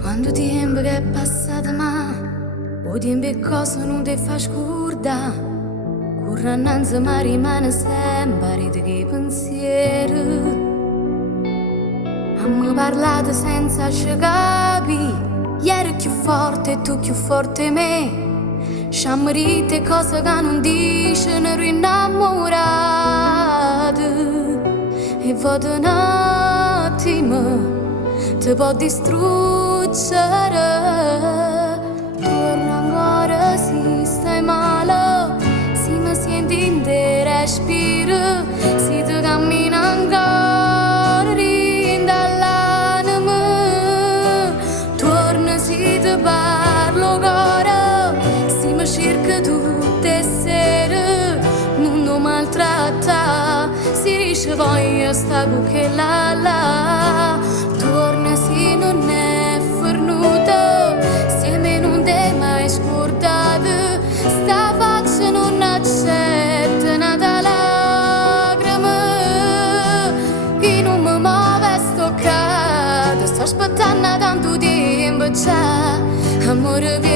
Quando tempo che è passato ma o tempo è cosa non ti fa scordare. Corre innanzi ma rimane sempre che pensiero. Abbiamo parlato senza capire. Ieri più forte e tu più forte me. Sciammerite cose che non dicono rinnamorato. E vado un attimo ti può distruggere. Torna ancora se stai male, se mi senti in te respiro, se ti cammina ancora dall'anima. Torna se ti parlo ancora, se mi cerca tutte sere, non mi maltratta, se riesce voglio sta con che la. Torna se non è fornuta, se me non ti mai scordato, sta faccia non accetta nata lacrima, e non mi muove stoccata, sto aspettando tanto tempo già, amore.